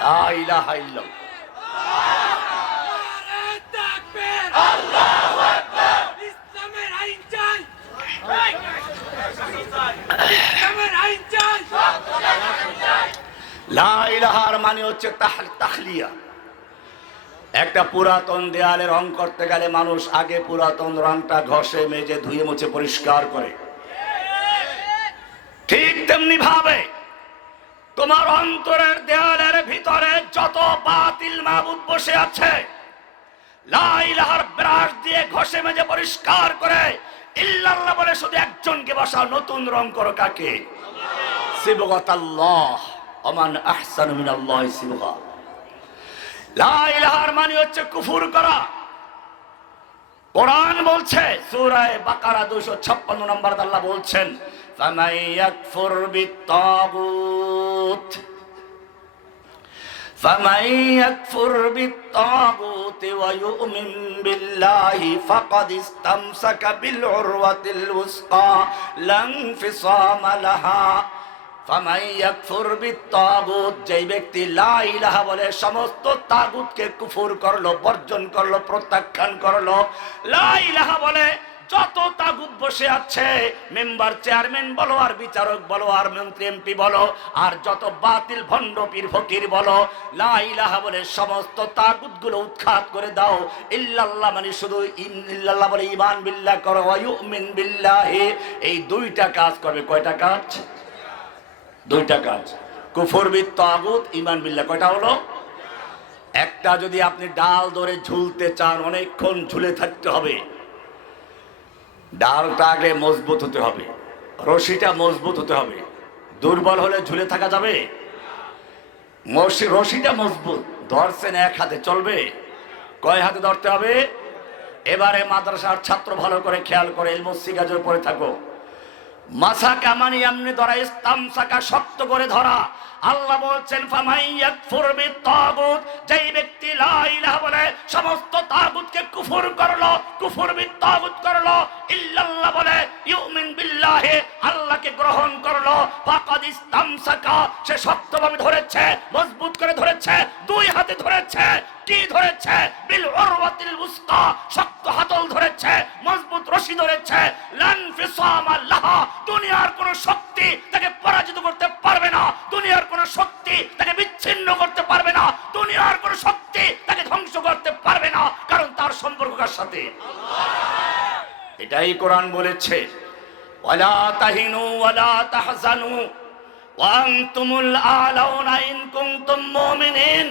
লা ইলাহা ইল্লাল্লাহ। লা ইলাহার মানে হচ্ছে তাখলিয়া। একটা পুরাতন দেয়ালে রং করতে গেলে মানুষ আগে পুরাতন রংটা ঘষে মেজে ধুয়ে মুছে পরিষ্কার করে। ঠিক তেমনি ভাবে তোমার অন্তরের দেয়ালের ভিতরে যত বাতিল মাবুদ বসে আছে, লা ইলাহার ব্রাশ দিয়ে ঘষে মেজে পরিষ্কার করে ইল্লাল্লাহ বলে শুধু একজনকে বসাও। নতুন রং করো কাকে? সিবগাতাল্লাহ, ওমান আহসানু মিনাল্লাহি সিবগা। লা ইলাহার মানে হচ্ছে কুফর করা। কোরআন বলছে সূরা বাকারা 256 নম্বর আল্লাহ বলছেন, ফামান ইয়াকফুর বিত্তাগুত ফামান ইয়াকফুর বিত্তাগুতি ওয়া ইউমিন বিল্লাহি ফাকাদ ইসতামসাকা বিল উরওয়াতিল উসকা লা ইনফিসামা লাহা। ফামান ইয়াকফুর বিত্তাগুত, যেই ব্যক্তি লা ইলাহা বলে সমস্ত তাগুতকে কুফর করলো, বর্জন করলো, প্রত্যাখ্যান করলো। লা ইলাহা বলে যত তাগুত বসে আছে, মেম্বার চেয়ারম্যান বলো আর বিচারক বলো আর মন্ত্রী এমপি বলো আর যত বাতিল ভণ্ড পীর ফকির বলো, লা ইলাহা বলে সমস্ত তাগুতগুলো উৎখাত করে দাও। ইল্লাল্লাহ মানে শুধু ইল্লাল্লাহ বলে ঈমান বিল্লাহ করো, ওয়া ইউমিন বিল্লাহি। এই দুইটা কাজ করবে। কয়টা কাজ? দুইটা কাজ। কুফর বিত্তাগুত, ঈমান বিল্লাহ। কয়টা হলো? একটা। যদি আপনি ডাল ধরে ঝুলতে চান, অনেকক্ষণ ঝুলে থাকতে হবে। ডালটা আগে মজবুত হতে হবে, রশিটা মজবুত হতে হবে। দুর্বল হলে ঝুলে থাকা যাবে? রশিটা মজবুত, ধরছেন এক হাতে, চলবে? কয় হাতে ধরতে হবে? এবারে মাদ্রাসার ছাত্র ভালো করে খেয়াল করে ইলমুসিগাজের পরে থাকো। মাসাকা মানে এমনি ধরা, ইসতামসাকা শক্ত করে ধরা। আল্লাহ বলছেন ফামান ইয়াকফুর বিত্তাগুত, যেই ব্যক্তি লা ইলাহা বলে সমস্ত তাগুতকে কুফর করলো, কুফর বিত্তাগুত করলো, ইল্লাল্লাহ বলে ইউমিন বিল্লাহি, আল্লাহকে গ্রহণ করলো, ফাকাদ ইসতামসাকা, সে শক্তভাবে ধরেছে, মজবুত করে ধরেছে, দুই হাতে ধরেছে। কি ধরেছে? বিল উরওয়াতিল উসকা, শক্ত হাতল ধরেছে, মজবুত রশি ধরেছে। লান ফিসামা লাহা, দুনিয়ার কোন শক্তি তাকে পরাজিত করতে পারবে না, দুনিয়ার কোন শক্তি তাকে বিচ্ছিন্ন করতে পারবে না, দুনিয়ার কোন শক্তি তাকে ধ্বংস করতে পারবে না, কারণ তার সম্পর্ক কার সাথে? আল্লাহ। এটাই কোরআন বলেছে, ওয়ালা তাহিনু ওয়ালা তাহজানু ওয়া আনতুমুল আলাউনা ইন কুনতুম মুমিনিন।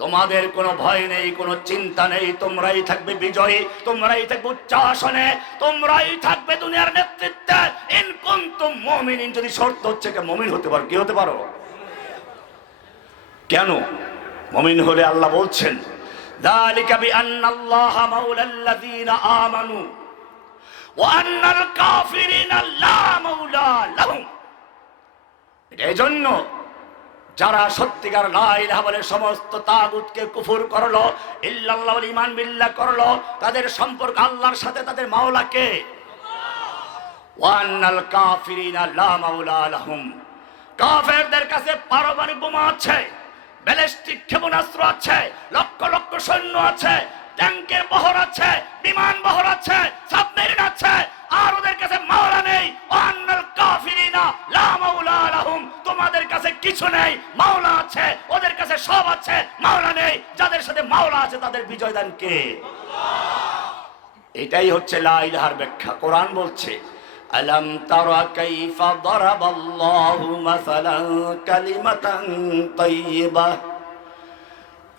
তোমাদের কোনো ভয় নেই, কোনো চিন্তা নেই, তোমরাই থাকবে বিজয়ী, তোমরাই থাকবে উচ্চ আসনে, তোমরাই থাকবে দুনিয়ার নেতৃত্বে। ইন কুনতুম মুমিনিন, যদি শর্ত হচ্ছে মুমিন হতে পারো। কি হতে পারো? কেন মুমিন হলে? আল্লাহ বলছেন যালিকা বিআন্নাল্লাহা মাওলাল্লাযীনা আমানু ওয়া আন্নাল কাফিরিনা লা মাওলা লাহুম। এই জন্য যারা সত্যিকার লা ইলাহা বলে সমস্ত তাগুতকে কুফর করলো, ইল্লাল্লাহ বলে ঈমান বিল্লাহ করলো, তাদের সম্পর্ক আল্লাহর সাথে, তাদের মাওলা কে? ওয়া আন্নাল কাফিরিনা লা মাওলা লাহুম। কাফেরদের কাছে পারমাণবিক বোমা আছে, ব্যালিস্টিক ক্ষেপণাস্ত্র আছে, লক্ষ লক্ষ সৈন্য আছে, ট্যাঙ্কের বহর আছে, বিমান বহর আছে, সাবমেরিন আছে, আর ওদের কাছে মাওলা নেই। ওয়া আন্নাল কাফিরিনা লা মাওলা লাহুম। তোমাদের কাছে কিছু নেই, মাওলা আছে, ওদের কাছে সব আছে, মাওলা নেই। যাদের সাথে মাওলা আছে তাদের বিজয় দান কে? আল্লাহ। এটাই হচ্ছে লা ইলাহার ব্যাখ্যা। কোরআন বলছে, আলাম তারা কাইফা দারাবাল্লাহু মাসালান কালিমাতান তাইয়্যিবাহ।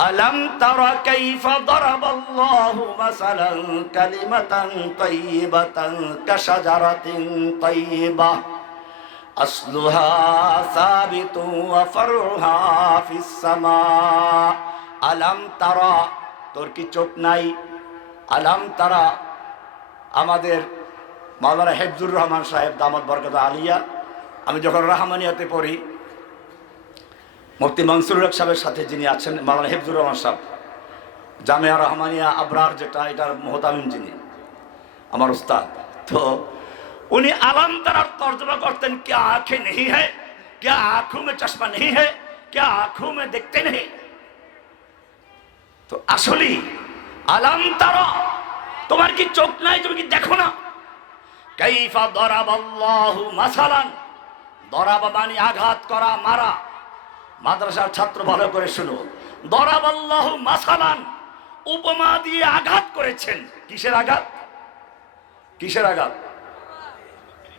আলাম তারা কাইফা দারাবাল্লাহু মাসালান কালিমাতান তাইয়্যিবাতান কাশাজারাতিন তাইয়্যিবাহ আসলুহা সাবিতু ওয়া ফারউহা ফিস সামা। আলাম তারা, তোর কি চোখ নাই? আলাম তারা, আমাদের মাওলানা হেফজুর রহমান সাহেব দামাত বরকত আলিয়া, আমি যখন রহমানিয়াতে পড়ি, মুফতি মনসুরুল হক সাহেবের সাথে যিনি আছেন মাওলানা হেফজুর রহমান সাহেব, জামিয়া রহমানিয়া আবরার যেটা, এটার মোহতামিম যিনি আমার উস্তাদ, তো উনি আলাম তারার তর্জমা করতেন, क्या आंखें नहीं है, क्या आंखों में चश्मा नहीं है, क्या आंखों में देखते नहीं? তো আসলে আলাম তারা, তোমার কি চোখ নাই? তুমি কি দেখো না? কাইফা দরাবাল্লাহু মাসালান, দরাবা মানে আঘাত করা, মারা। মাদ্রাসার ছাত্র ভালো করে শুনো, দরাবাল্লাহু মাসালান উপমা দিয়ে আঘাত করেছেন। কিসের আঘাত? কিসের আঘাত?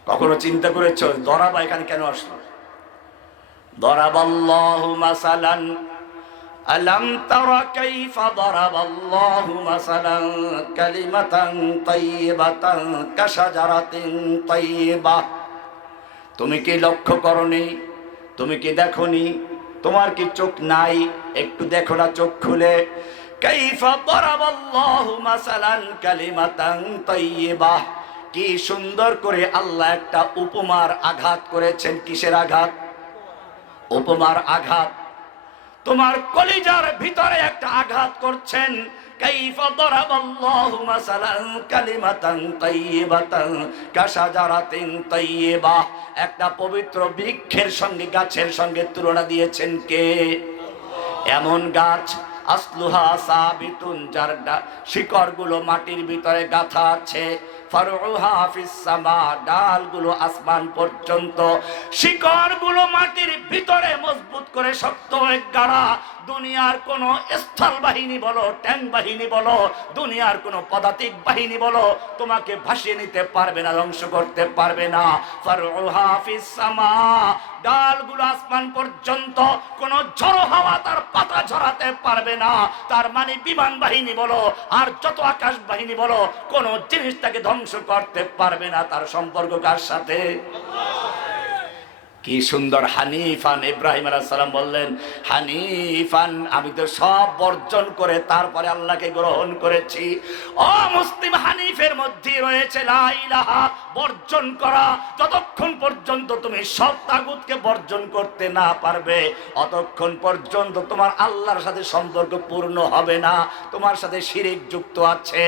কখনো চিন্তা করেছো দরাবা এখানে কেন আসলো? দরাবাল্লাহু মাসালান, আলাম তারা কাইফা দরাবাল্লাহু মাসালান কালিমাতান তাইয়্যিবাতান কাশাজারাতিন তাইয়্যিবাহ। তুমি কি লক্ষ্য করনি? তুমি কি দেখোনি? তোমার কি চোখ নাই? একটু দেখো না চোখ খুলে। কাইফা দরাবাল্লাহু মাসালান কালিমাতান তাইয়্যিবাহ, কি সুন্দর করে আল্লাহ একটা উপমার আঘাত করেছেন। কিসের আঘাত? উপমার আঘাত। তোমার কলিজার ভিতরে একটা আঘাত করছেন। কাইফা দরাবাল্লাহু মাসালান কালিমাতান তাইয়্যিবাতান কাশাজারাতিন তাইয়্যিবাহ, একটা পবিত্র বৃক্ষের সঙ্গে, গাছের সঙ্গে তুলনা দিয়েছেন কে? এমন গাছ আসলুহা সাবিতুন, যার শিকড়গুলো মাটির ভিতরে গাঁথা আছে। ফারউহা ফিস সামা, ডালগুলো আসমান পর্যন্ত। শিকড়গুলো মাটির ভিতরে মজবুত করে শক্ত হয়ে গাড়া। দুনিয়ার কোন স্থল বাহিনী বলো, ট্যাঙ্ক বাহিনী বলো, দুনিয়ার কোন পদাতিক বাহিনী বলো, তোমাকে ভাসিয়ে নিতে পারবে না, ধ্বংস করতে পারবে না। ফারউহা ফিস সামা, ডালগুলো আসমান পর্যন্ত, কোন ঝড়ো হাওয়া তার পাতা ঝরাতে পারবে না। তার মানে বিমান বাহিনী বলো আর যত আকাশ বাহিনী বলো, কোন জিনিস তাকে ধ্বংস করতে পারবে না। তার সম্পর্ক কার সাথে? কি সুন্দর হানিফান। ইব্রাহিম আলাইহিস সালাম বললেন হানিফান, আমি তো সব বর্জন করে তারপরে আল্লাহকে গ্রহণ করেছি। ও মুসলিম, হানিফের মধ্যে রয়েছে লা ইলাহা, বর্জন করা। যতক্ষণ পর্যন্ত তুমি সব তাগুতকে বর্জন করতে না পারবে, অতক্ষণ পর্যন্ত তোমার আল্লাহর সাথে সম্পর্ক পূর্ণ হবে না, তোমার সাথে শিরিক যুক্ত আছে।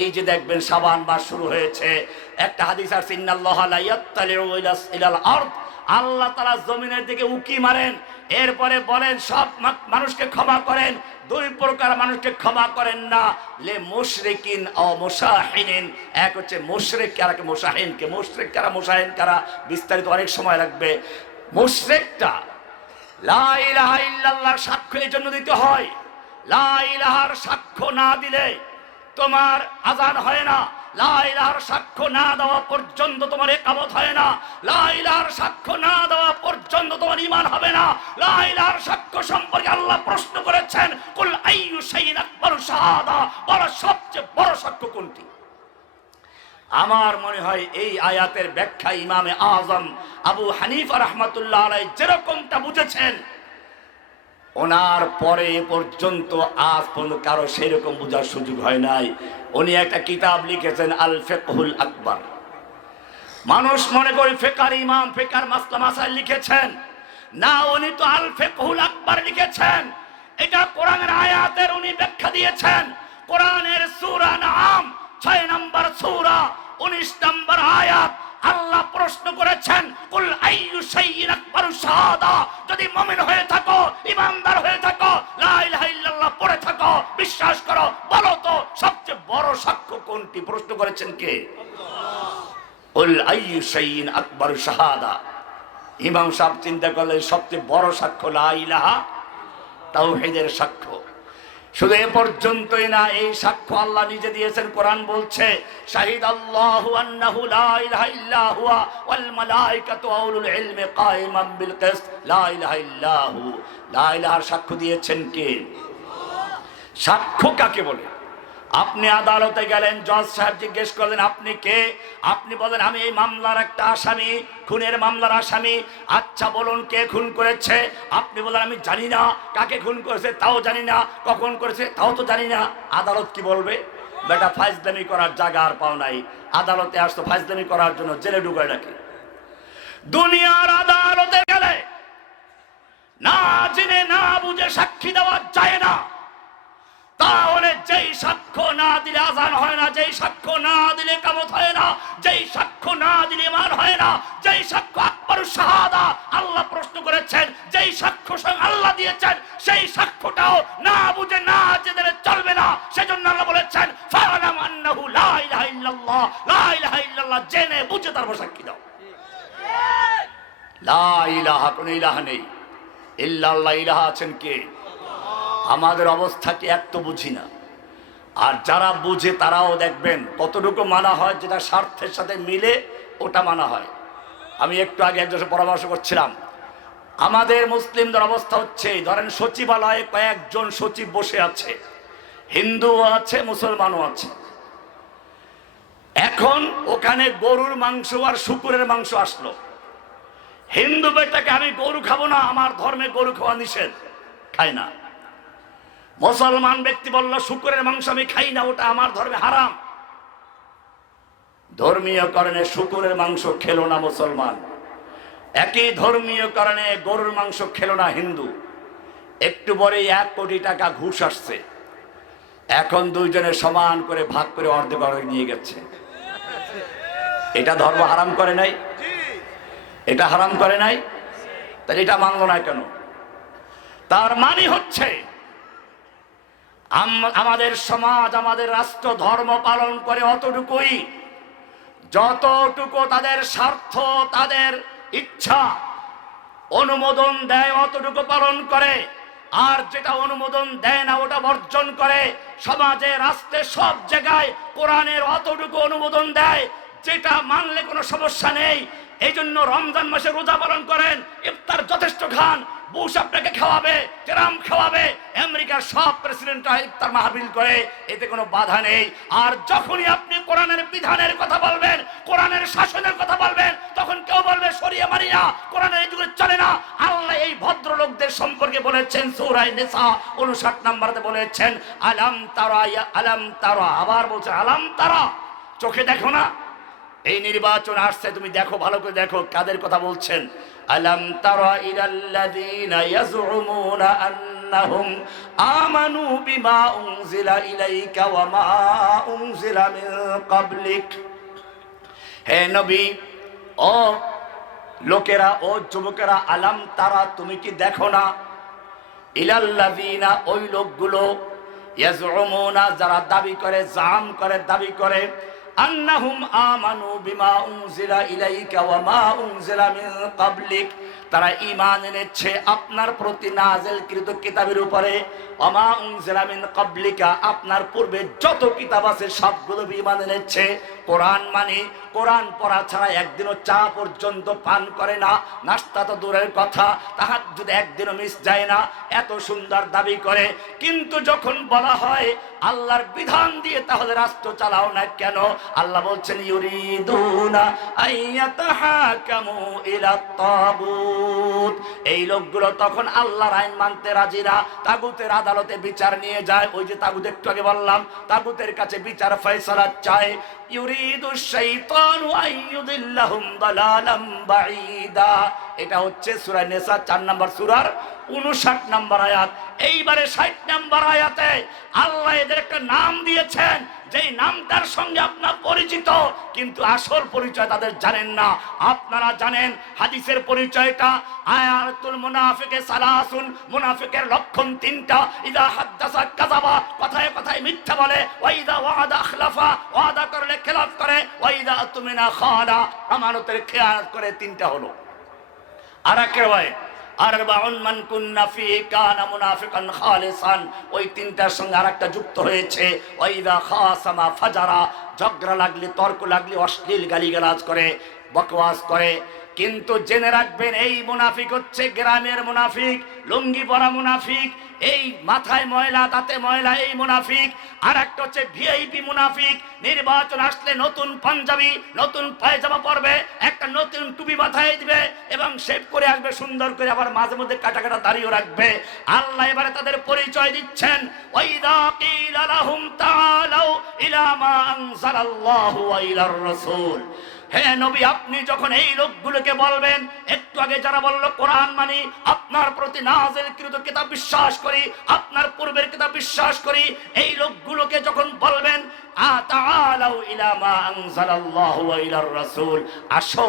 এই যে দেখবেন শাবান মাস শুরু হয়েছে, একটা হাদিস আছে ইন্নাল্লাহা লা ইয়াত্তালিউ ইলাল আরদ, আল্লাহ তাআলা জমিনের দিকে উকি মারেন, এরপরে বলেন সব মানুষকে ক্ষমা করেন। দুই প্রকার মানুষকে ক্ষমা করেন না, লে মুশরিকিন ও মুশাহিনিন। এক হচ্ছে মুশরিক, আর এক মুশাহিন। কে মুশরিক কারা, মুশাহিন কারা, বিস্তারিত অনেক সময় লাগবে। মুশরিকটা লা ইলাহা ইল্লাল্লাহর সাক্ষ্য এই জন্য দিতে হয়, লা ইলাহার সাক্ষ্য না দিলে তোমার আযান হয় না, লা ইলাহার সাক্ষ্য না দেওয়া পর্যন্ত তোমার ইকামত হয় না, লা ইলাহার সাক্ষ্য না দেওয়া পর্যন্ত তোমার ঈমান হবে না। লা ইলাহার সাক্ষ্য সম্পর্কে আল্লাহ প্রশ্ন করেছেন, কুল আইয়ু শাইইন আকবারু শাহাদা, বড় সবচেয়ে বড় সাক্ষ্য কোনটি? আমার মনে হয় এই আয়াতের ব্যাখ্যা ইমামে আযম আবু হানিফা রাহমাতুল্লাহ আলাইহি যেরকমটা বুঝেছেন, ওনার পরে পর্যন্ত আজ পর্যন্ত কারো সেরকম বোঝার সুযোগ হয় নাই। উনি একটা কিতাব লিখেছেন আল ফিকহুল আকবার। মানুষ মনে করে ফিকার ইমাম, ফিকার মাসলা মাসাইল লিখেছেন, না, উনি তো আল ফিকহুল আকবার লিখেছেন। এটা কোরআনের আয়াতের উনি ব্যাখ্যা দিয়েছেন। কোরআনের সূরা নাম 6 নম্বর সূরা 19 নম্বর আয়াত, আল্লাহ প্রশ্ন করেছেন কুল আইয়ু শাইইন আকবারু শাহাদা, যদি মুমিন হয়ে থাকো, ঈমানদার হয়ে থাকো, লা ইলাহা ইল্লাল্লাহ পড়ে থাকো, বিশ্বাস করো, বলো তো সবচেয়ে বড় সাক্ষ্য কোনটি? প্রশ্ন করেছেন কে? আল্লাহ। কুল আইয়ু শাইইন আকবারু শাহাদা। ইমাম সাহেব চিন্তা করলেন সবচেয়ে বড় সাক্ষ্য লা ইলাহা, তাওহীদের সাক্ষ্য। শুধু এ পর্যন্তই না, এই সাক্ষ্য আল্লাহ নিজে দিয়েছেন। কোরআন বলছে শাহিদাল্লাহু আন্নাহু লা ইলাহা ইল্লা হুয়া ওয়াল মালায়েকাতু ওয়া উলুল ইলমি কায়িমান বিল কিসত, লা ইলাহা ইল্লাহু, লা ইলাহার সাক্ষ্য দিয়েছেন কে? সাক্ষ্য কাকে বলে? আপনি আদালতে গেলেন, জজ সাহেব জিজ্ঞেস করলেন আপনি কে? আপনি বলেন আমি এই মামলার একটা আসামি, খুনের মামলার আসামি। আচ্ছা বলুন কে খুন করেছে? আপনি বলেন আমি জানি না। কাকে খুন করেছে তাও জানি না, কখন করেছে তাও তো জানি না। আদালত কি বলবে? বেটা ফাজলামি করার জায়গা আর পাও নাই, আদালতে আসতো ফাজলামি করার জন্য, জেলে ঢুকায় রাখে। দুনিয়ার আদালতে গেলে না জেনে না বুঝে সাক্ষী দেওয়া যায় না। তাহলে যেই সাক্ষ্য না দিলে আযান হয় না, যেই সাক্ষ্য না দিলে ইকামত হয় না, যেই সাক্ষ্য না দিলে ঈমান হয় না, যেই সাক্ষ্য আকবারু শাহাদা আল্লাহ প্রশ্ন করেছেন, যেই সাক্ষ্য স্বয়ং আল্লাহ দিয়েছেন সেই সাক্ষ্যটাও না বুঝে না জেনে চলবে না। সেজন্য আল্লাহ বলেছেন ফালাম আন্নাহু লা ইলাহা ইল্লাল্লাহ, লা ইলাহা ইল্লাল্লাহ জেনে বুঝে তারপর সাক্ষী দাও। লা ইলাহা, কোন ইলাহা নেই, ইল্লাল্লাহ, ইলাহা আছেন কে? আমাদের অবস্থা কি এক তো বুঝি না। আর যারা বুঝে তারাও দেখবেন কতটুকু মানা হয়, যেটা স্বার্থের সাথে মিলে ওটা মানা হয়। আমি একটু আগে একজন পরামর্শ করছিলাম, আমাদের মুসলিমদের অবস্থা হচ্ছে, ধরেন সচিবালয়ে কয়েকজন সচিব বসে আছে, হিন্দুও আছে মুসলমানও আছে। এখন ওখানে গরুর মাংস আর শুকুরের মাংস আসলো। হিন্দু বেটাকে আমি গরু খাবো না, আমার ধর্মে গরু খাওয়া নিষেধ, খাই না। মুসলমান ব্যক্তি বলল শুকুরের মাংস আমি খাই না, ওটা আমার ধর্মে হারাম। ধর্মীয় কারণে শুকুরের মাংস খেলো না মুসলমান, একই ধর্মীয় কারণে গরুর মাংস খেলো না হিন্দু। একটু পরে 1 কোটি টাকা ঘুষ আসছে, এখন দুইজনে সমান করে ভাগ করে অর্ধেক অর্ধেক নিয়ে গেছে। এটা ধর্ম হারাম করে নাই? এটা হারাম করে নাই? তাহলে এটা মানলো না কেন? তার মানে হচ্ছে আমাদের সমাজ, আমাদের রাষ্ট্র ধর্ম পালন করে অতটুকুই যতটুকু তাদের স্বার্থ, তাদের ইচ্ছা অনুমোদন দেয় অতটুকু পালন করে, আর যেটা অনুমোদন দেয় না ওটা বর্জন করে। সমাজে, রাষ্ট্রে, সব জায়গায় কোরআনের অতটুকু অনুমোদন দেয় যেটা মানলে কোনো সমস্যা নেই। এই জন্য রমজান মাসে রোজা পালন করেন, ইফতার যথেষ্ট খান, বুশ আপনাকে খাওয়াবে, ট্রাম্প খাওয়াবে, আমেরিকার সব প্রেসিডেন্টরা ইফতার মাহফিল করে, এতে কোনো বাধা নেই। আর যখনই আপনি কোরআনের বিধানের কথা বলবেন, কোরআনের শাসনের কথা বলবেন, তখন কেউ বলবে শরিয়া মানি না, কোরআনের এই যুগে চলে না। আল্লাহ এই ভদ্রলোকদের সম্পর্কে বলেছেন সূরা নিসা 59 নম্বরে বলেছেন আলাম তারা, আলাম তারা, আবার বলছেন আলাম তারা, চোখে দেখো না? এই নির্বাচন আসছে, তুমি দেখো, ভালো করে দেখো কাদের কথা বলছেন। আলাম তারা ইলাল্লাযীনা ইয়াজউমুনা আন্নাহুম আমানু বিমা উনজিলা ইলাইকা ওয়া মা উনজিলা মিন ক্বাবলিক। হে নবী, ও লোকেরা, ও যুবকেরা, আলাম তারা, তুমি কি দেখো না? ইলাল্লাযীনা, ওই লোকগুলো, ইয়াজউমুনা, যারা দাবি করে, জাম করে, দাবি করে, আন্নাহুম আমানু বিমা উনজিলা ইলাইকা ওয়া মা উনজিলা মিন ক্বাবলিক, তারা ঈমান এনেছে আপনার প্রতি নাযিলকৃত কিতাবের উপরে, ওয়া মা উনজিলা মিন ক্বাবলিকা, আপনার পূর্বে যত কিতাব আছে সবগুলো ঈমান এনেছে। কোরআন মানে, কোরআন পড়া ছাড়া একদিনও চা পর্যন্ত পান করে না, নাস্তা তো দূরের কথা, তাহাজ্জুদ একদিনও মিস যায় না, এত সুন্দর দাবি করে। কিন্তু যখন বলা হয় আল্লাহর বিধান দিয়ে তাহলে রাষ্ট্র চালাও না কেন, আল্লাহ বলছেন ইউরিদুনা আইয়াতাহাকামু ইলা তাগুত, এই লোকগুলো তখন আল্লাহর আইন মানতে রাজি না, তাগুতের আদালতে বিচার নিয়ে যায়। ওই যে তাগুত, একটু আগে বললাম, তাগুতের কাছে বিচার ফয়সালা চায়। ইউরিদুশ শাইতানু আইয়ুদিল্লাহুম দালালাম বাঈদা, এটা হচ্ছে সূরা নিসা 4 নম্বর সূরার 59 নম্বর আয়াত। এইবারে 60 নম্বর আয়াতে আল্লাহ এদের একটা নাম দিয়েছেন, যেই নামটার সঙ্গে আপনার পরিচিত, কিন্তু আসল পরিচয় তাদের জানেন না। আপনারা জানেন হাদিসের পরিচয়টা, আয়াতুল মুনাফিকে সালাসুন, মুনাফিকের লক্ষণ 3টা, ইযা হাদাসা কাযাবা, কথায় কথায় মিথ্যা বলে, ওয়া ইযা ওয়াদা আখলাফা, ওয়াদা করলে খেলাফ করে, ওয়া ইযা আতুমিনা খানা, আমানতের খেয়ানত করে। 3টা হলো। আর এক রওয়ায়াত আরবাউন মান কুন্না ফি কানা মুনাফিকান খালিসান, ওই 3টার সঙ্গে আরেকটা যুক্ত হয়েছে, ওয়া ইযা খাসামা ফাজারা, ঝগড়া লাগলে, তর্ক লাগলে অশ্লীল গালিগালাজ করে, বকওয়াস করে। কিন্তু জেনে রাখবেন এই মুনাফিক হচ্ছে গ্রামের মুনাফিক, লুঙ্গি পরা মুনাফিক, এই মাথায় ময়লা তাতে ময়লা এই মুনাফিক। আর একটা হচ্ছে ভিআইপি মুনাফিক, নির্বাচন আসলে নতুন পাঞ্জাবি, নতুন পায়জামা পরবে, একটা নতুন টুপি মাথায় দিবে এবং শেভ করে আসবে সুন্দর করে, আবার মাঝে মধ্যে কাটা কাটা দাড়িও রাখবে। আল্লাহ এবারে তাদের পরিচয় দিচ্ছেন, ওয়াইদা কিলা লাহুম তাআলাউ ইলা মা আনজালাল্লাহু ওয়া ইলার রাসূল। হে নবী, আপনি যখন এই লোকগুলোকে বলবেন, একটু আগে যারা বলল কোরআন মানি, আপনার প্রতি নাযিলকৃত কিতাব বিশ্বাস করি, আপনার পূর্বের কিতাব বিশ্বাস করি, এই লোকগুলোকে যখন বলবেন আতাআলাউ ইলা মা আনজালাল্লাহু ওয়া ইলার রাসূল, আসো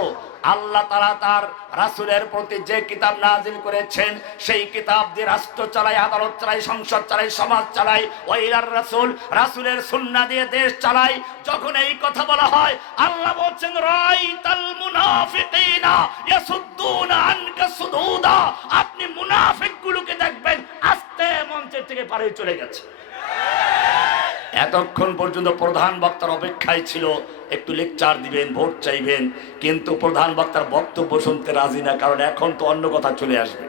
আল্লাহ তাআলা তার রাসূলের প্রতি যে কিতাব নাযিল করেছেন সেই কিতাব দিয়ে রাষ্ট্র চালায়, আদালত চালায়, সংসদ চালায়, সমাজ চালায়। ওয়া ইলার রাসূল, রাসূলের সুন্নাহ দিয়ে দেশ চালায়। যখন এই কথা বলা হয়, আল্লাহ বলছেন রাইতাল মুনাফিকিনা ইয়াসুদ্দুনা আনকা সুদুদা, আপনি মুনাফিকগুলোকে দেখবেন আস্তে মঞ্চের থেকে পারে চলে গেছে। এতক্ষণ পর্যন্ত প্রধান বক্তার অপেক্ষায় ছিল একটু লেকচার দিবেন, ভোট চাইবেন, কিন্তু প্রধান বক্তার বক্তব্য শুনতে রাজি না, কারণ এখন তো অন্য কথা চলে আসবে।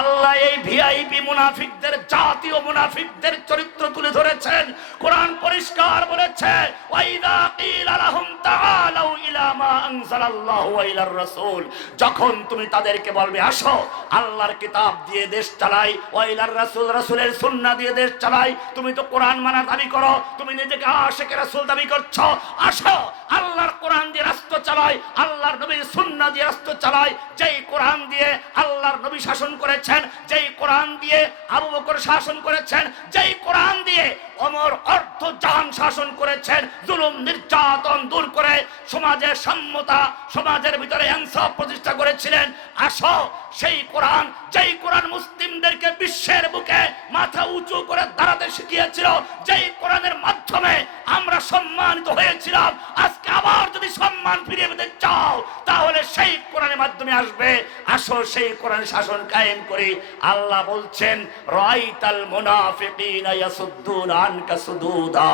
আল্লাহ এই ভিআইপি মুনাফিকদের, জাতীয় মুনাফিকদের চরিত্র তুলে ধরেছেন। কোরআন পরিষ্কার বলেছে, ওয়াইদা কিলা লাহুম তাআলাউ ইলা মা আনজালাল্লাহু ওয়া ইলার রাসূল, যখন তুমি তাদেরকে বলবে আসো আল্লাহর কিতাব দিয়ে দেশ চালাই, ওয়া ইলার রাসূল, রাসূলের সুন্নাহ দিয়ে দেশ চালাই। তুমি তো কোরআন মানার দাবি করো, তুমি নিজেকে আশিকে রাসূল দাবি করছো, আসো আল্লাহর কোরআন দিয়ে রাষ্ট্র চালাই, আল্লাহর নবীর সুন্নাহ দিয়ে রাষ্ট্র চালাই। যেই কোরআন দিয়ে আল্লাহর নবী শাসন করেছেন, যেই কোরআন দিয়ে আবু বকর শাসন করেছেন, যেই কোরআন দিয়ে ওমর অর্ধ জাহান শাসন করেছেন, জুলুম নির্যাতন দূর করে সমাজের সম্মতা, সমাজের ভিতরে ইনসাফ প্রতিষ্ঠা করেছিলেন। আসো সেই কোরআন, যেই কোরআন মুসলিমদেরকে বিশ্বের বুকে মাথা উঁচু করে দাঁড়াতে শিখিয়েছিল, যেই কোরআনের মাধ্যমে আমরা সম্মানিত হয়েছিলাম, আজকে আবার যদি সম্মান ফিরিয়ে পেতে চাও তাহলে সেই কোরআনের মাধ্যমে আসবে। আসো সেই কোরআন শাসন কায়েম করি। আল্লাহ বলছেন রাইতাল মুনাফিকিনা ইয়াসুদ্দুনা আনকা সুদুদা,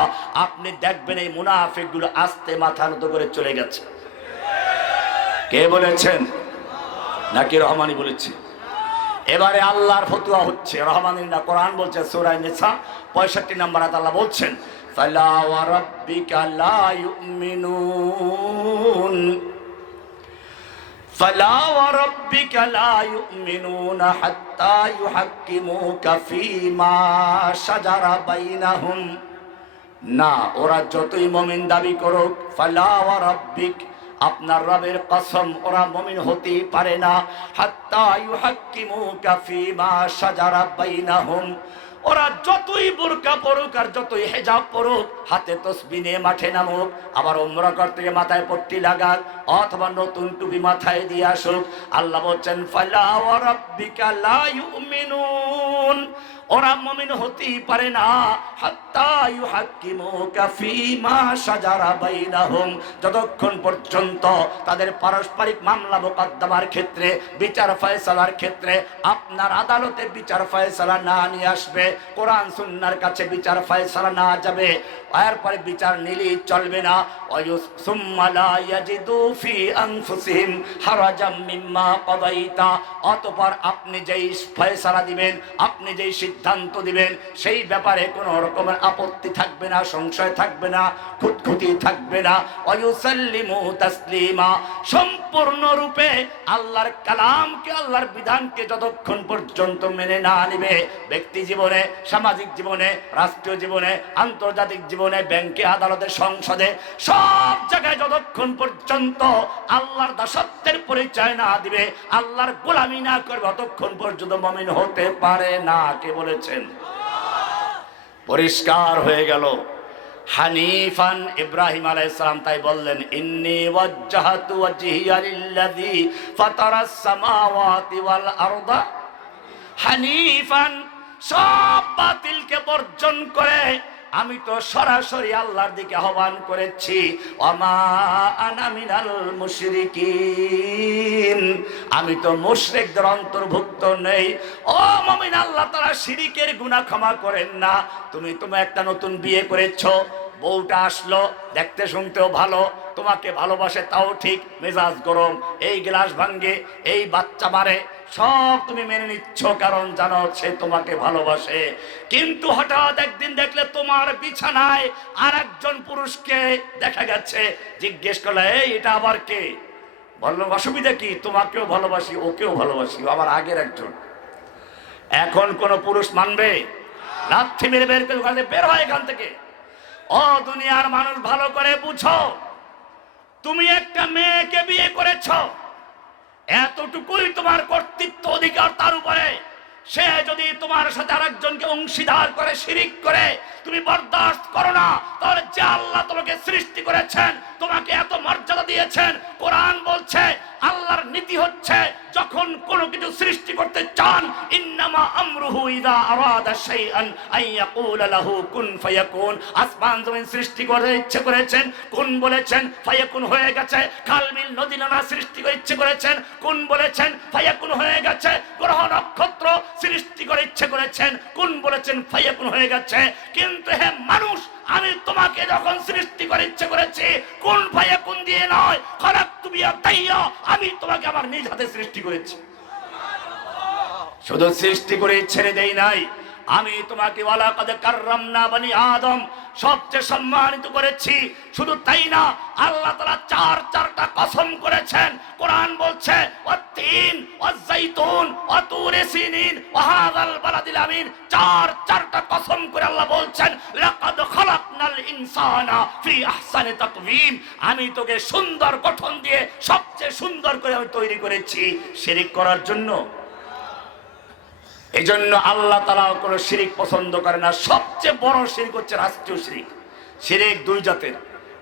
আপনি দেখবেন এই মুনাফিকগুলো আস্তে মাথা নত করে চলে গেছে। কে বলেছেন? নাকি রহমানি বলেছে? এবারে আল্লাহর ফতোয়া হচ্ছে, রহমানি না, কোরআন বলছে সূরা নিসা 65 নম্বর আয়াত আল্লাহ বলছেন ফালা ওয়া রাব্বিকা লা ইউমিনুন, ফালা ওয়া রাব্বিকা লা ইউমিনুনা হাত্তা ইউহাক্কিমুকা ফীমা শাজারা বাইনাহুম, না ওরা যতই মুমিন দাবি করুক, ফালা ওয়া রাব্বিক, আপনার রবের কসম, ওরা মুমিন হতেই পারে না, হাত্তা ইউহাক্কিমুকা ফীমা শাজারা বাইনাহুম, ওরা যতই বুরকা পরুক আর যতই হেজাব পরুক, হাতে তসবিহ নিয়ে মাঠে নামুক, আবার উমরা করতে গিয়ে মাথায় পট্টি লাগাক, অথবা নতুন টুপি মাথায় দিয়ে আসুক, আল্লাহ বলছেন ফালা ওয়া রাব্বিকা লা ইউমিনুন, ওরা মুমিন হতেই পারে না, হাত্তা ইউহাক্কিমুকা ফীমা শাজারা বাইনাহুম, যতক্ষণ পর্যন্ত তাদের পারস্পরিক মামলা মোকদ্দমার ক্ষেত্রে, বিচার ফয়সালার ক্ষেত্রে আপনার আদালতে বিচার ফয়সালা না নিয়ে আসবে, কোরআন সুন্নাহর কাছে বিচার ফয়সালা না যাবে, এরপরে বিচার নিলেই চলবে না। সুম্মা লা ইয়াজিদু ফি আনফুসিহিম হারাজাম মিম্মা কাদাইতা, অতঃপর আপনি যেই ফয়সালা দিবেন, আপনি যেই সিদ্ধান্ত দিবেন, সেই ব্যাপারে কোনো রকমের আপত্তি থাকবে না, সংশয় থাকবে না, খুঁতখুঁতি থাকবে না। ওয়ায়ুসাল্লিমু তাসলিমা, সম্পূর্ণরূপে আল্লাহর কালামকে, আল্লাহর বিধানকে যতক্ষণ পর্যন্ত মেনে না নিবে, ব্যক্তি জীবনে, সামাজিক জীবনে, রাষ্ট্রীয় জীবনে, আন্তর্জাতিক জীবনে, ব্যাংকে, আদালতে, সংসদে, সব জায়গায় যতক্ষণ পর্যন্ত আল্লাহর দাসত্বের পরিচয় না দিবে, আল্লাহর গোলামি না করবে, ততক্ষণ পর্যন্ত মুমিন হতে পারে না। কে বলেছেন? পরিষ্কার হয়ে গেল। হানিফান, ইব্রাহিম আলাইহিস সালাম তাই বললেন ইন্নী ওয়াজ্জাহাতু ওয়াজহিয়া লিল্লাযী ফাতারাস সামাওয়াতি ওয়াল আরদা হানিফান, সব বাতিলকে বর্জন করে আমি তো সরাসরি আল্লাহর দিকে আহ্বান করেছি। ওয়ামা আনা মিনাল মুশরিকিন, আমি তো মুশরিকদের অন্তর্ভুক্ত নেই। ও মুমিন, আল্লাহ তাআলা শিরকের গুনাহ ক্ষমা করেন না। তুমি একটা নতুন বিয়ে করেছো, বউটা আসলো, দেখতে শুনতেও ভালো, তোমাকে ভালোবাসে তাও ঠিক, মেজাজ গরম, এই গ্লাস ভাঙ্গে, এই বাচ্চা মারে, সব তুমি মেনে নিচ্ছ কারণ জানো সে তোমাকে ভালোবাসে। কিন্তু হঠাৎ একদিন দেখলে তোমার বিছানায় আর একজন পুরুষকে দেখা গেছে, জিজ্ঞেস করলে এই এটা আবার কে? বললো অসুবিধা কি, তোমাকেও ভালোবাসি, ওকেও ভালোবাসি, আমার আগের একজন। এখন কোন পুরুষ মানবে? লাথি মেরে বের করে বের হয় এখান থেকে। ও দুনিয়ার মানুষ, ভালো করে বুঝো, তুমি একটা মেয়েকে বিয়ে করেছ, এতটুকুই তোমার কর্তৃত্ব অধিকার তার উপরে। সে যদি তোমার সাথে আরেকজনকে অংশীদার করে শিরিক করে তুমি বরদাস্ত করো না, তাহলে যে আল্লাহ তোমাকে সৃষ্টি করেছেন, তোমাকে এত মর্যাদা দিয়েছেন, কোরআন বলছে আল্লাহর নীতি হচ্ছে যখন কোনো কিছু সৃষ্টি করতে চান, ইন্নামা আমরুহু ইযা আরাদা শাইআন আইয়াকুলা লাহু কুন ফায়াকুন। আসমান জমিন সৃষ্টি করে ইচ্ছে করেছেন, কুন বলেছেন, ফায়াকুন হয়ে গেছে। খালবিল নদী নালা সৃষ্টি করে ইচ্ছে করেছেন, কুন বলেছেন, ফায়াকুন হয়ে গেছে। গ্রহ নক্ষত্র সৃষ্টি করে ইচ্ছে করেছেন, কুন বলেছেন, ফায়াকুন হয়ে গেছে। কিন্তু হে মানুষ, আমি তোমাকে যখন সৃষ্টি করে ইচ্ছে করেছি, কুন ফায়াকুন দিয়ে নয়, খালাকতু বিয়াদাইয়া, আমি তোমাকে আমার নিজ হাতে সৃষ্টি করেছি। শুধু সৃষ্টি করে ছেড়ে দেই নাই, আমি তোমাকে ওয়ালাকাদ কাররামনা বনি আদম, সবচেয়ে সম্মানিত করেছি। শুধু তাই না, আল্লাহ তাআলা চারটা কসম করেছেন। কোরআন বলছে ওয়াত-তিন ওয়াজ-যাইতুন ওয়া তুরে সিনিন ওয়া হাযাল বালাদিল আমিন। চারটা কসম করে আল্লাহ বলছেন লাকাদ খালাকনাল ইনসানা ফি আহসানি তাকওয়িম, আমি তোকে সুন্দর গঠন দিয়ে সবচেয়ে সুন্দর করে আমি তৈরি করেছি শিরিক করার জন্য। এই জন্য আল্লাহ তাআলা কোনো শিরিক পছন্দ করে না। সবচেয়ে বড় শিরিক হচ্ছে রাষ্ট্রীয় শিরিক। শিরিক দুই জাতের,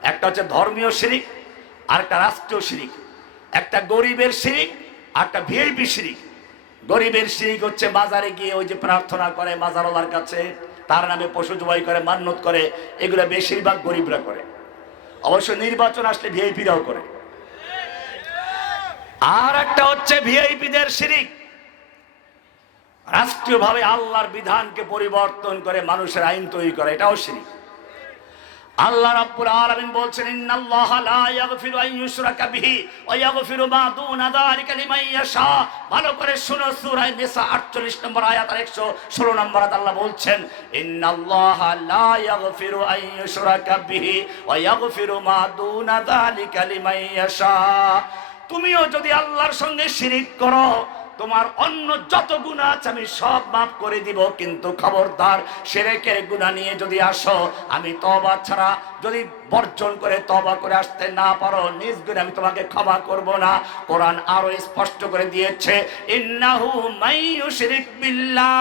একটা হচ্ছে ধর্মীয় শিরিক আর একটা রাষ্ট্রীয় শিরিক। একটা গরিবের শিরিক আর একটা ভিআইপি শিরিক। গরিবের শিরিক হচ্ছে বাজারে গিয়ে ওই যে প্রার্থনা করে বাজারওয়ালার কাছে, তার নামে পশু জবাই করে, মান্নত করে, এগুলো বেশিরভাগ গরিবরা করে। অবশ্য নির্বাচন আসলে ভিআইপিরাও করে। আর একটা হচ্ছে ভিআইপিদের শিরিক, রাষ্ট্রীয়ভাবে আল্লাহর বিধানকে পরিবর্তন করে মানুষের আইন তৈরি করে, এটাও শিরক। আল্লাহ রাব্বুল আলামিন বলছেন ইন্নাল্লাহা লা ইয়াগফিরু আন ইউশরাকা বিহি ওয়া ইয়াগফিরু মা দুনা যালিকা লিমান ইয়াশা। ভালো করে শুনো, সূরা নিসা 48 নম্বর আয়াত আর 116 নম্বর আয়াত আল্লাহ বলছেন ইন্নাল্লাহা লা ইয়াগফিরু আন ইউশরাকা বিহি ওয়া ইয়াগফিরু মা দুনা যালিকা লিমান ইয়াশা। তুমিও যদি আল্লাহর সঙ্গে শিরিক করো, তোমার অন্য যত গুনাহ আছে আমি সব মাফ করে দিব, কিন্তু খবরদার শিরকের গুনাহ নিয়ে যদি আসো, আমি তওবা ছাড়া যদি বর্জন করে তওবা করে আসতে না পারো, নিজ গুনাহ আমি তোমাকে ক্ষমা করব না। কোরআন আরো স্পষ্ট করে দিয়েছে ইন্নাহু মাইয়ুশরিক বিল্লাহ,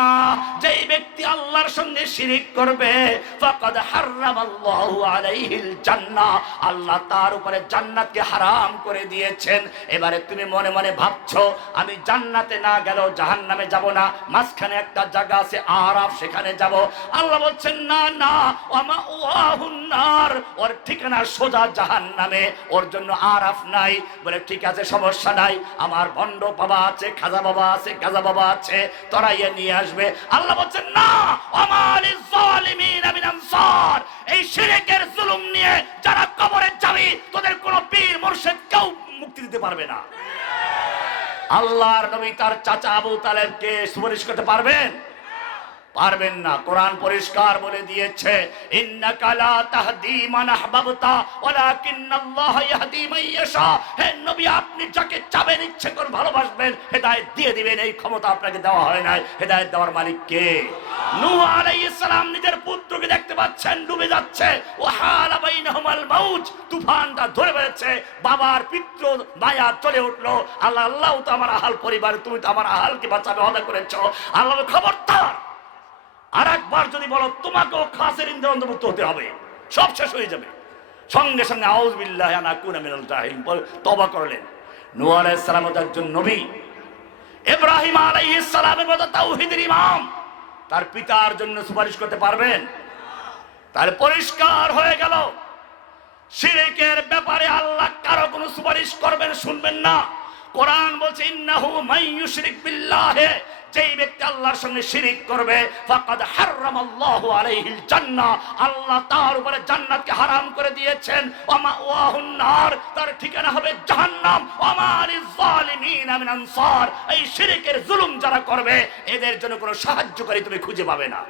যেই ব্যক্তি আল্লাহর সঙ্গে শিরিক করবে ফাকাদ হারামাল্লাহু আলাইহিল জান্নাহ, আল্লাহ তার উপরে জান্নাতকে হারাম করে দিয়েছেন। এবারে তুমি মনে মনে ভাবছো আমি জান্নাতে না গেলেও জাহান্নামে যাব না, মাঝখানে একটা জায়গা আছে আরাফ, সেখানে যাব। আল্লাহ বলছেন না না, ওয়ামা ওয়াহুন নার, ওর ঠিকানা সোজা জাহান্নামে, ওর জন্য আরাফ নাই। বলে ঠিক আছে, সমস্যা নাই, আমার ভণ্ড বাবা আছে, খাজা বাবা আছে, গাজা বাবা আছে, তরাইয়ে নিয়ে আসবে। আল্লাহ বলছেন না, আমালিজ জালিমিন মিন আনসার, এই শিরকের জুলুম নিয়ে যারা কবরে যাবে তোদের কোনো পীর মুর্শিদ কেউ মুক্তি দিতে পারবে না। আল্লাহর নবী তার চাচা আবু তালেবকে সুপারিশ করতে পারবেন? পারবেন না। কোরআন পরিষ্কার বলে দিয়েছে ইন্নাকা লা তাহদি মান আহবাবতা ওয়ালাকিন্নাল্লাহা ইয়াহদি মান ইয়াশা। হে নবী, আপনি যাকে চাবেন, ইচ্ছে করে ভালোবাসবেন, হেদায়েত দিয়ে দিবেন, এই ক্ষমতা আপনাকে দেওয়া হয় নাই। হেদায়েত দেওয়ার মালিক কে? নূহ আলাইহিস সালাম নিজের পুত্রকে দেখতে পাচ্ছেন ডুবে যাচ্ছে, ওয়া হালা বাইনাহুমাল মাউজ, তুফানটা ধরে ফেলেছে, বাবার পিতৃ মায়া চলে উঠলো। আল্লাহ তো আমার আহাল পরিবার, তুমি তো আমার আহালকে বাঁচাবে ওয়াদা করেছো। আল্লাহ খবরদার, আর একবার যদি বলো তোমাকেও খাসিরিনদের অন্তর্ভুক্ত হতে হবে, সব শেষ হয়ে যাবে। সঙ্গে সঙ্গে আউযু বিল্লাহি আন আকুনা মিনাল জাহিলিন তওবা করলেন। নূহ আলাইহিস সালাম একজন নবী, ইব্রাহিম আলাইহিস সালামের মতো তাওহীদের ইমাম, তার পিতার জন্য সুপারিশ করতে পারবেন? তার পরিষ্কার হয়ে গেল শিরকের ব্যাপারে আল্লাহ কারো কোনো সুপারিশ করবেন শুনবেন না। কোরআন বলছে ইন্নাহু মাইয়ুশরিক বিল্লাহি, যেই ব্যক্তি আল্লাহর সঙ্গে শিরিক করবে ফাকাদ হারামাল্লাহু আলাইহিল জান্নাহ, আল্লাহ তার উপরে জান্নাতকে হারাম করে দিয়েছেন। ওয়া মাওয়াহুন নার, তার ঠিকানা হবে জাহান্নাম। ওয়া মালিজ জালিমিন মিন আনসার, এই শিরকের জুলুম যারা করবে এদের জন্য কোনো সাহায্যকারী তুমি খুঁজে পাবে না।